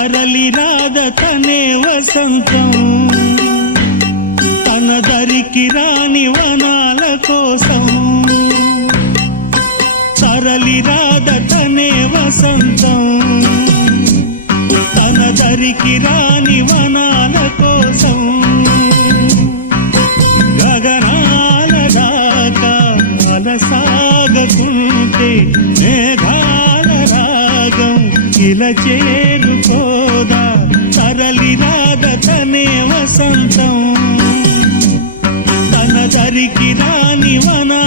అరలి రాధ తనే వసంతం తన దరికి రాని వనాల కోసం సరలి రాధ తనే వసంతం తన దరికి రాని వనాల కోసం ఇలా చేరుకోదా తరలి రాద తనే వసంతం తన దరికి రాని వన